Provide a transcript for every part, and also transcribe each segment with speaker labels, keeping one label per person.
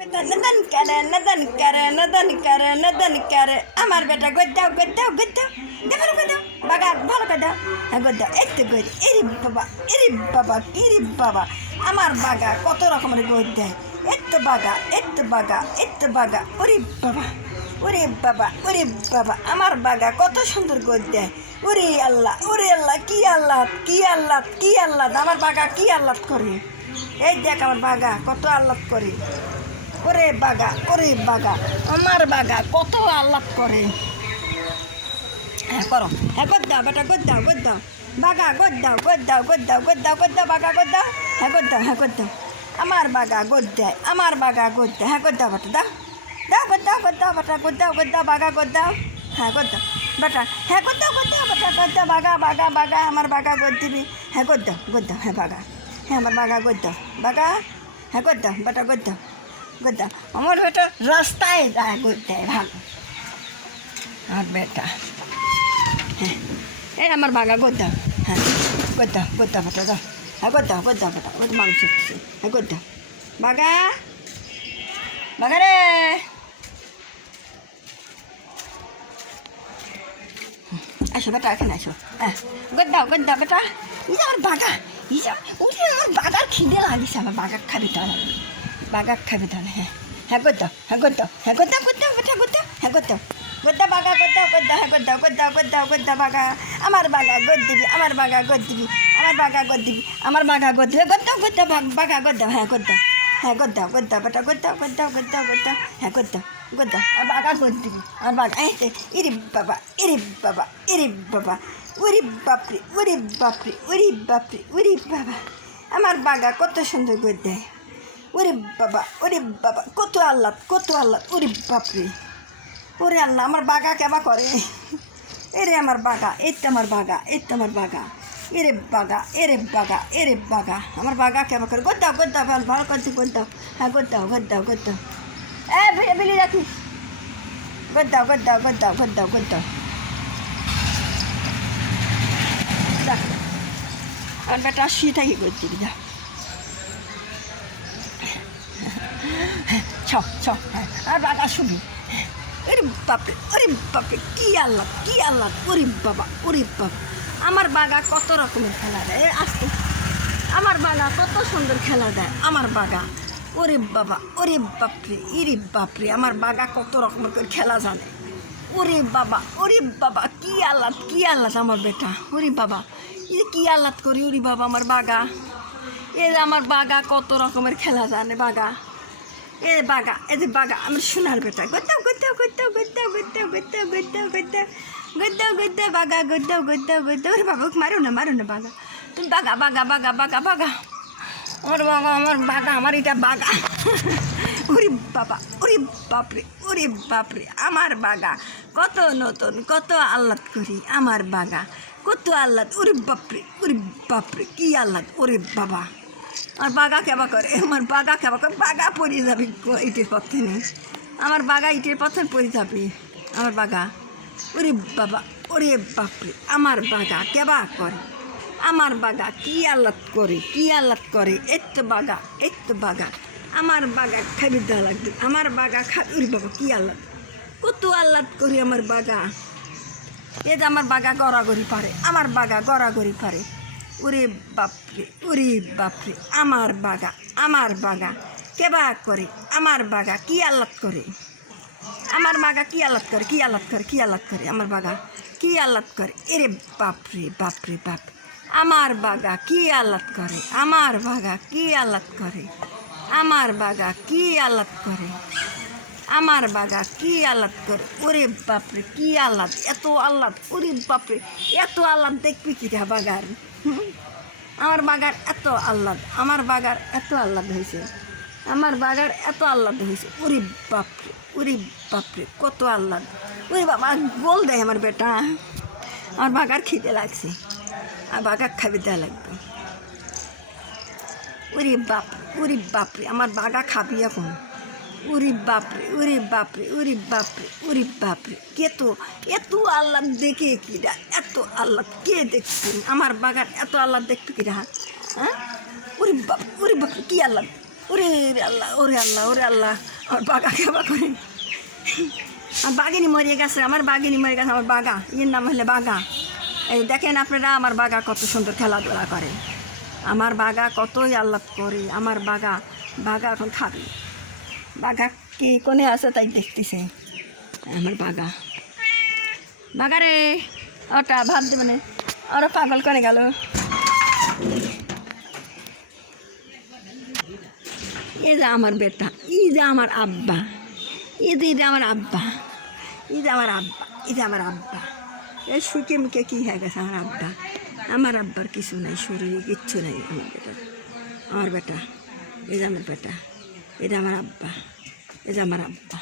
Speaker 1: নদন করে নদন করে নদন করে নদন করে আমার বেটা গদ্দাও গদ্দাও গদ্দাও দেবার গদ্দাও বাগা ভালো গদ্দাও হ্যাঁ গদ্দাও এই তো গদ এরি বাবা এরি বাবা এরি বাবা আমার বাগা কত রকমের গদ দেয় এত বাগা এত বাগা এত বাগা ওরে বাবা ওরে বাবা ওরে বাবা আমার বাগা কত সুন্দর গদ দেয় ওরে আল্লাহ ওরে আল্লাহ কি আল্লাহ কি আল্লাহ কি আল্লাহ আমার বাগা কি আল্লাহ করে এই দেখ আমার বাগা কত আল্লাহ করে ওরে বাগা ওরে বাগা আমার বাগা কত আল্লাহ করে হ্যাঁ করো হ্যাঁ গদ দাও বেটা গদ দাও গদ দাও বাগা গদ দাও গদ দাও গদ দাও গদ দাও গদ দাও বাগা গদ দাও হ্যাঁ গদ দাও হ্যাঁ গদ দাও আমার বাগা গদ দেয় আমার বাগা গদ দেয় হ্যাঁ গদ দাও বেটা দাও দাও গদ দাও গদ দাও বেটা গদ দাও গদ দাও বাগা গদ দাও হ্যাঁ গদ দাও বেটা হ্যাঁ গদ দাও গদ দাও বেটা গদ দাও বাগা বাগা বাগা আমার বাগা গদ দিবি হ্যাঁ গদ দাও গদ দাও হ্যাঁ বাগা হ্যাঁ আমার বাগা গদ দাও বাগা হ্যাঁ গদ দাও বেটা গদ দাও করতে আমার বেটা রাস্তায় যায় করতে ভালো আর বেটা হ্যাঁ। এই আমার ভাগা করতে হ্যাঁ করতে করতে বেটা দাও হ্যাঁ করতে করতে বেটা কত মানুষ হ্যাঁ করতে বাঘা বাগা রে। আসো বেটা, এখানে আসো। হ্যাঁ গদ্দাও গদ্দা বেটা। ইস আমার বাগা ইস আমার বাগার খিদে লাগিস আমার বাগা খাবি তাহলে বাগা খাবে তাহলে হ্যাঁ হ্যাঁ গোদ্দা হ্যাঁ গোদ্দা হ্যাঁ গোদ্দা গোদ্দা বেটা গোদ্দা হ্যাঁ গোদ্দা গোদ্দা বাগা গোদ্দা গোদ্দা হ্যাঁ গোদ্দা গোদ্দা গোদ্দা গোদ্দা বাগা আমার বাগা গদ দিবি আমার বাগা গদ দিবি আমার বাগা গদ দিবি আমার বাগা গদ দিবি গোদ্দা গোদ্দা বাগা গোদ্দা হ্যাঁ গোদ্দা হ্যাঁ গোদ্দা গোদ্দা বেটা গোদ্দা গোদ্দা গোদ্দা গোদ্দা হ্যাঁ গোদ্দা গোদ্দা আর বাগা গদ দিবি আমার বাগা এই ইরি বাবা ইরি বাবা ইরি বাবা উরি বাপরে উরি বাপরে উরি বাপরে উরি বাবা আমার বাগা কত সুন্দর গদ দেয় ওরে বাবা ওরে বাবা, কত আল্লাহ কত আল্লাহ ওরে বাপরে। ওরে আল্লাহ, আমার বাগা কেবা করে? এরে আমার বাগা এই তো আমার বাগা এই তো আমার বাগা এরে বাগা এরে বাগা এরে বাগা আমার বাগা কেবা করে। গোদ্দাও গোদ্দাও, ভালো ভালো করছি গোদ্দাও। হ্যাঁ গোদ্দাও গোদ্দাও গোদ্দাও। এ বিলি বিলি রাখিস। গোদ্দাও গোদ্দাও গোদ্দাও গোদ্দাও গোদ্দাও। আমার বেটা শীত কি করছি যা। ছ ছ আর বাবা শুনি। ওরে বাপরে ওরে বাপরে, কি আল্লাহ কি আল্লাহ, ওরে বাবা ওরে বাবা। আমার বাগা কত রকমের খেলা দেয় আসতে। আমার বাগা কত সুন্দর খেলা দেয়, আমার বাগা। ওরে বাবা, ওরে বাপরে, ইরে বাপরে, আমার বাগা কত রকমের করে খেলা জানে। ওরে বাবা ওরে বাবা, কি আল্লাহ কি আল্লাহ আমার বেটা, ওরে বাবা। এ কি আল্লাহ করি, ওরে বাবা, আমার বাগা। এ আমার বাগা কত রকমের খেলা জানে, বাগা। এ বাগা এ যে বাগা আমার সোনার বেটা গদ্দাও গদ্দাও গদ্দাও গদ্দাও গদ্দাও গদ্দাও গদ্দাও গদ্দাও গদ্দাও গদ্দাও বাগা গদ্দাও গদ্দাও গদ্দাও ওরে বাবা মারো না মারো না বাগা তুমি বাগা বাগা বাগা বাগা বাগা আমার বাগা আমার বাগা আমার এটা বাগা ওরে বাবা ওরে বাপরে ওরে বাপরে আমার বাগা কত নতুন কত আহ্লাদ করি আমার বাগা কত আহ্লাদ ওরে বাপরে ওরে বাপরে কি আহ্লাদ ওরে বাবা আমার বাগা কেবা করে, আমার বাগা কেবা করে, বাগা পড়ে যাবি ইটের পথে নেই আমার বাগা ইটের পথে পড়ে যাবি, আমার বাগা। ওরে বাবা, ওরে বাপরে, আমার বাগা কেবা করে। আমার বাগা কি আল্লাদ করে, কি আল্লাদ করে এত বাগা এত বাগা। আমার বাগা খাবি দেওয়া লাগবে, আমার বাগা খাবি ওরে বাবা, কি আল্লাদ কত আল্লাদ করি আমার বাগা। এ যে আমার বাগা গড়াগড়ি পারে, আমার বাগা গড়াগড়ি পারে। ওরে বাপরে ওরে বাপরে, আমার বাগা আমার বাগা। কেবা করে? আমার বাগা কি আল্লাদ করে? আমার বাগা কি আল্লাদ করে? কি আল্লাদ করে? কি আল্লাদ করে? আমার বাগা কি আল্লাদ করে? এরে বাপরে বাপরে, বাপ। আমার বাগা কি আল্লাদ করে? আমার বাগা কি আল্লাদ করে? আমার বাগা কি আল্লাদ করে? আমার বাগা কি আহ্লাদ করে? ওরে বাপরে, কি আহ্লাদ এত আহ্লাদ ওরে বাপরে, এত আহ্লাদ দেখবি কি রে বাগার? আমার বাগার এত আহ্লাদ, আমার বাগার এত আহ্লাদ হয়েছে। আমার বাগার এত আহ্লাদ হয়েছে। ওরে বাপরে ওরে বাপরে, কত আহ্লাদ। ওরে বাবা বল দেয় আমার বেটা। আমার বাগার খিদে লাগছে। আর বাগার খাবি দেওয়া লাগবে। ওরে বাপ, ওরে বাপরে, আমার বাগা খাবি এখন। উরি বাপরে উরি বাপরে উরি বাপরে উরি বাপরে। কে তো, এত আল্লাহ দেখে কিরা এত আল্লাহ কে দেখছেন আমার বাগান এত আল্লাহ দেখতো কিরা হ্যাঁ? উরি বাপ উরি বাপ কি আল্লাহ? ওরে আল্লাহ ওরে আল্লাহ ওরে আল্লাহ। আমার বাগা খেবা করে আমার বাগিনী মরে গেছে, আমার বাগিনী মরে গেছে, আমার বাগা। এর নাম হলে বাগা। এই দেখেন আপনারা, আমার বাগা কত সুন্দর খেলাধুলা করে। আমার বাগা কতই আহ্লাদ করে, আমার বাগা বাগা এখন খাবে। বাঘা কি কোনে আছে তাই দেখতেছে। আমার বাঘা। বাঘা রে, ওটা ভাত দেবে না ওরা পাগল করে গেল। এই যে আমার বেটা, এই যে আমার আব্বা, এই যে এটা আমার আব্বা, এই যে আমার আব্বা, এই যে আমার আব্বা। এই সুখে মুখে কী হয়ে গেছে আমার আব্বা? আমার আব্বার কিছু নাই, শরীরে কিচ্ছু নাই আমার বেটা। আমার বেটা, এই যে আমার বেটা। এটা আমার আব্বা। যে আমার আব্বা।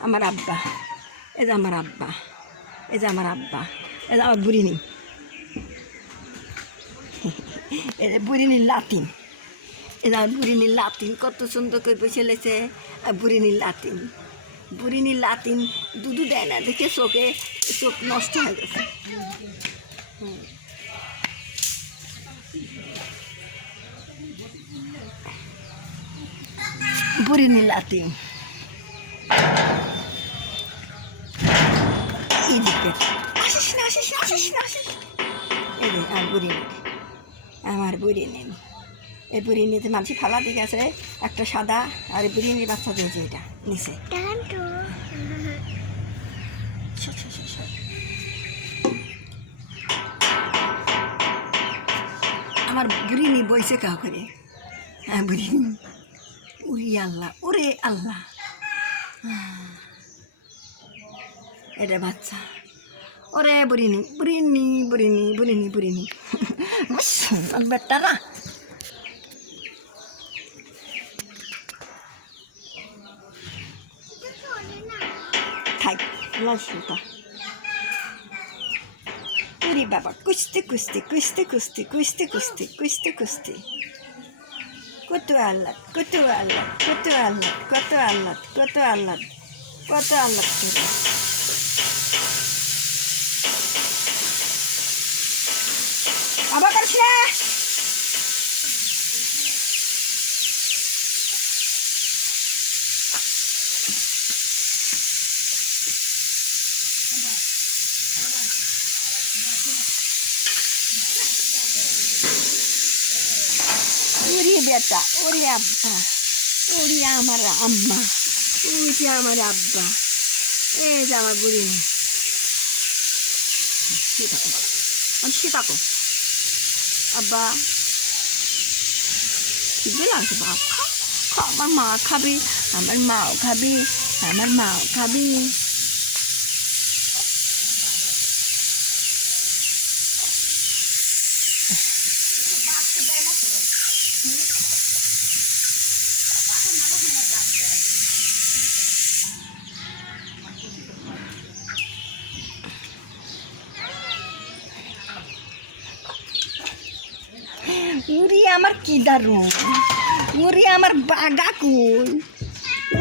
Speaker 1: আমার আব্বা। এই যে আমার আব্বা। এই যে আমার আব্বা। এই যে আমার বুড়ি নেই এই যে বুড়ি নীল লাতিন। এই যে আমার বুড়ি নীল লাতিন কত সুন্দর করে বসে লেছে। আর বুড়ি নীল লাতিন। বুড়ি নীল লাতিন দুধু দেয় না দেখে চোখে, চোখ নষ্ট হয়ে গেছে। হুম। বুড়ি নীল লাতিন এদিকে। আসিস না আসিস না আসিস না আসিস না। আর বুড়ি নেই। আমার বুড়ি নেই। এই বুড়ি নিতে মানুষ ফালা দিকে আছে একটা সাদা আর বুড়ি নিয়ে বাচ্চা দিয়েছে এটা নিচে। আমার বুড়ি নি বইছে কাউ করে হ্যাঁ বুড়ি উরি আল্লাহ ওরে আল্লাহ। এটা বাচ্চা। ওরে বুড়িনি বুড়িনি বুড়িনি বুড়িনি বুড়িনি। বেটারা। থাক লসুতা উরি বাবা, কুস্তি কুস্তি কুস্তি কুস্তি কুস্তি কুস্তি কুস্তি কুস্তি। kutuallat, kutuallat, kutuallat, kutuallat, kutuallat, kutuallat. Aba Krishna! Thank you. বেটা ওরে আব্বা ওরে আমার আম্মা ওই যে আমার আব্বা এই যে আমার বুড়ি সীতাকো আব্বা খিদে লাগছে বাপ খা আমার মা খাবে আমার মাও খাবে আমার মাও খাবে উরি আমার কি দারুণ উরি আমার বাগা কই?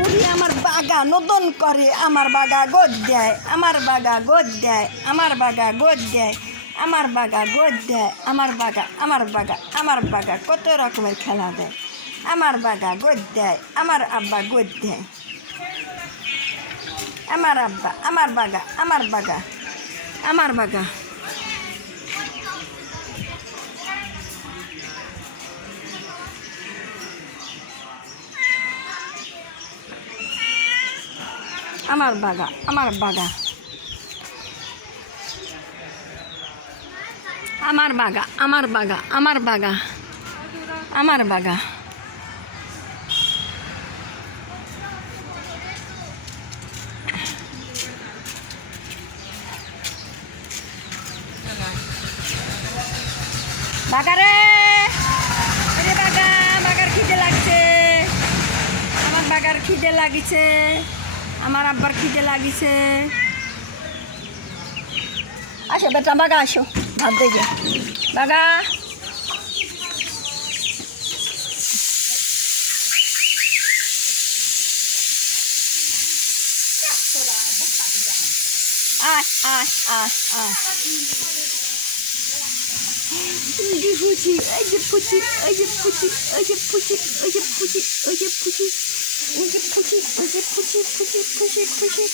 Speaker 1: উরি আমার বাগা নতুন করে আমার বাগা গোদ দেয়, আমার বাগা গোদ দেয়, আমার বাগা গোদ দেয়, আমার বাগা গোদ দেয়, আমার বাগা আমার বাগা আমার বাগা কত রকমের খেলা দেয়। আমার বাগা গোদ দেয়, আমার আব্বা গোদ দেয়। আমার আব্বা, আমার বাগা আমার বাগা আমার বাগা। আমার বাগা আমার বাগা। আমার বাগা আমার বাগা আমার বাগা। আমার বাগা। বাগা রে! বাগা, বাগার খিদে লাগছে। আমার বাগার খিদে লাগিছে। আমার আব্বার খিদে লাগিছে। আসো বেটা, বাগা আসো, ভাত দেগে বাগা। আয় আয় আয় আয়। এই যে পুচি, এই যে পুচি, এই যে পুচি, এই যে পুচি, এই যে পুচি। ওই যে পুচি ওই যে পুচি পুচি পুচি পুচি